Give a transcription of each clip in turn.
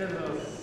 りがとうございます。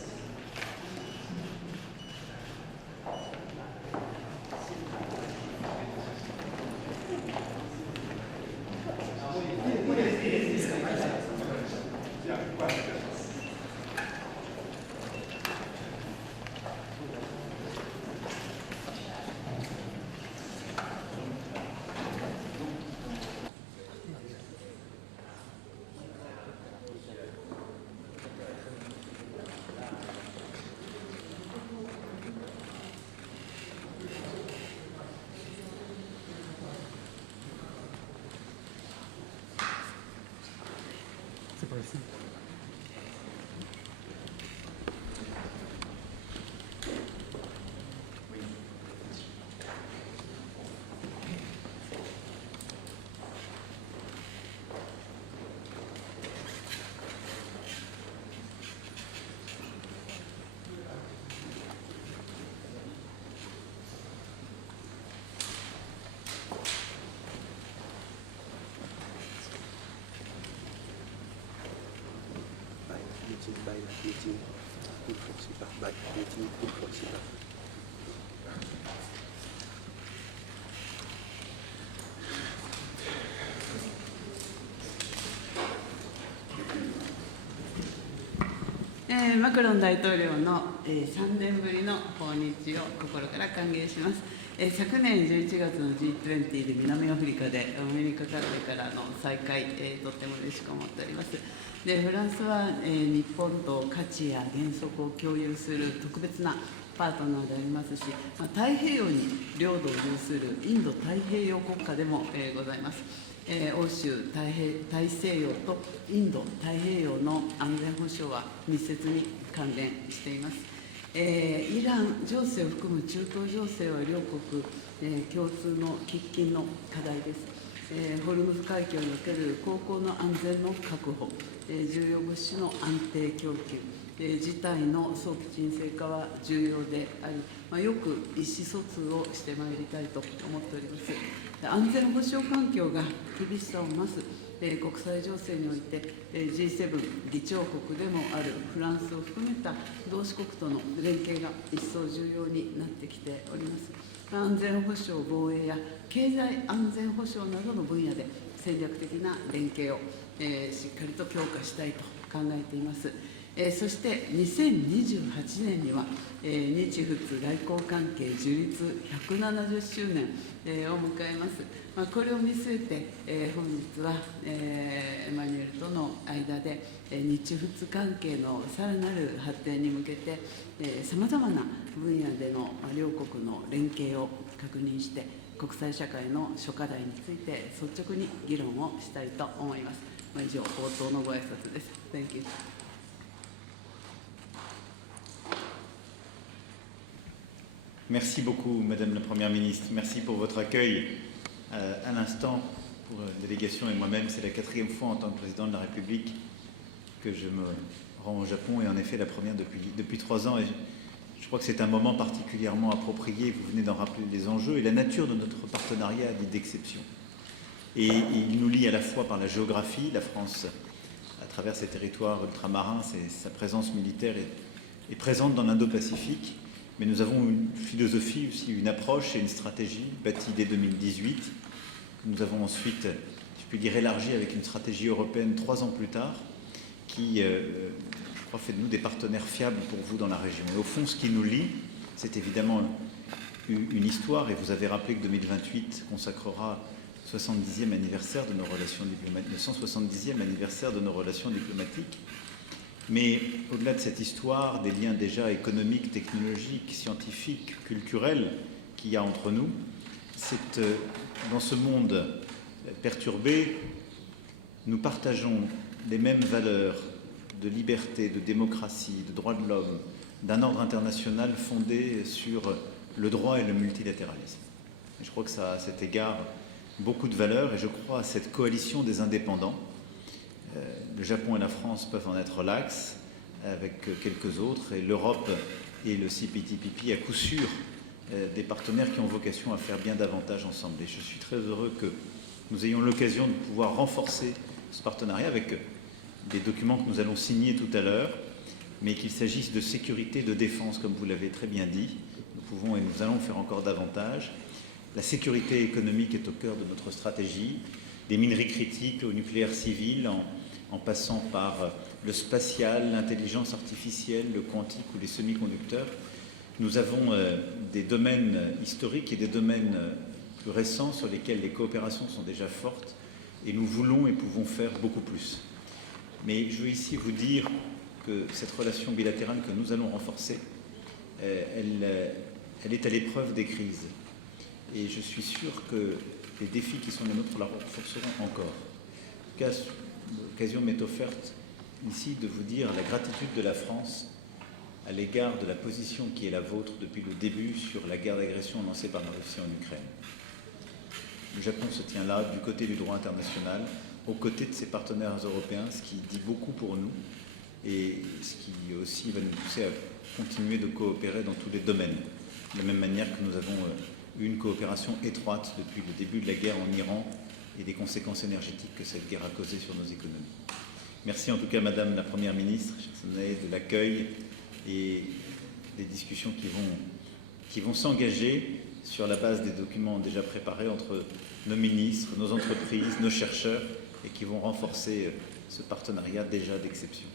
マクロン大統領の、3年ぶりの訪日を心から歓迎します。昨年11月の G20 で南アフリカでアメリカからの再会、とっても嬉しく思っております。でフランスは、日本と価値や原則を共有する特別なパートナーでありますし、太平洋に領土を有するインド太平洋国家でも、ございます。欧州大西洋とインド太平洋の安全保障は密接に関連しています。イラン情勢を含む中東情勢は両国、共通の喫緊の課題です。ホルムズ海峡における航行の安全の確保、重要物資の安定供給、事態の早期沈静化は重要であり、よく意思疎通をしてまいりたいと思っております。安全保障環境が厳しさを増す国際情勢において、G7 議長国でもあるフランスを含めた同志国との連携が一層重要になってきております。安全保障、防衛や経済安全保障などの分野で戦略的な連携を、しっかりと強化したいと考えています。そして2028年には、日仏外交関係樹立170周年、を迎えます。これを見据えて、本日は、エマニュエルとの間で、日仏関係のさらなる発展に向けて、さまざまな分野での両国の連携を確認して、国際社会の諸課題について率直に議論をしたいと思います。以上、冒頭のご挨拶です。Thank you. Merci beaucoup, Madame la Première ministre. Merci pour votre accueil à l'instant pour la délégation et moi-même. C'est la 4e fois en tant que président de la République que je me rends au Japon et en effet la première depuis 3 ans. Et je crois que c'est un moment particulièrement approprié. Vous venez d'en rappeler les enjeux et la nature de notre partenariat dit d'exception. Et il nous lie à la fois par la géographie. La France, à travers ses territoires ultramarins, sa présence militaire est présente dans l'Indo-Pacifique. Mais nous avons une philosophie aussi, une approche et une stratégie bâtie dès 2018, que nous avons ensuite, je puis dire, élargie avec une stratégie européenne 3 ans plus tard, qui, je crois, fait de nous des partenaires fiables pour vous dans la région. Et au fond, ce qui nous lie, c'est évidemment une histoire, et vous avez rappelé que 2028 consacrera le 70e anniversaire de nos relations diplomatiques, le 170e anniversaire de nos relations diplomatiques. Mais au-delà de cette histoire, des liens déjà économiques, technologiques, scientifiques, culturels qu'il y a entre nous, c'est dans ce monde perturbé, nous partageons les mêmes valeurs de liberté, de démocratie, de droits de l'homme, d'un ordre international fondé sur le droit et le multilatéralisme. Et je crois que ça a à cet égard beaucoup de valeurs et je crois à cette coalition des indépendants. Le Japon et la France peuvent en être l'axe, avec quelques autres, et l'Europe et le CPTPP, à coup sûr, des partenaires qui ont vocation à faire bien davantage ensemble. Et je suis très heureux que nous ayons l'occasion de pouvoir renforcer ce partenariat avec des documents que nous allons signer tout à l'heure, mais qu'il s'agisse de sécurité, de défense, comme vous l'avez très bien dit. Nous pouvons et nous allons faire encore davantage. La sécurité économique est au cœur de notre stratégie, des minerais critiques au nucléaire civil, en passant par le spatial, l'intelligence artificielle, le quantique ou les semi-conducteurs. Nous avons des domaines historiques et des domaines plus récents sur lesquels les coopérations sont déjà fortes et nous voulons et pouvons faire beaucoup plus. Mais je veux ici vous dire que cette relation bilatérale que nous allons renforcer, elle est à l'épreuve des crises. Et je suis sûr que les défis qui sont les nôtres la renforceront encore. L'occasion m'est offerte ici de vous dire la gratitude de la France à l'égard de la position qui est la vôtre depuis le début sur la guerre d'agression lancée par la Russie en Ukraine. Le Japon se tient là, du côté du droit international, aux côtés de ses partenaires européens, ce qui dit beaucoup pour nous et ce qui aussi va nous pousser à continuer de coopérer dans tous les domaines. De la même manière que nous avons eu une coopération étroite depuis le début de la guerre en Iran et des conséquences énergétiques que cette guerre a causées sur nos économies. Merci en tout cas, Madame la Première ministre, de l'accueil et des discussions qui vont s'engager sur la base des documents déjà préparés entre nos ministres, nos entreprises, nos chercheurs et qui vont renforcer ce partenariat déjà d'exception.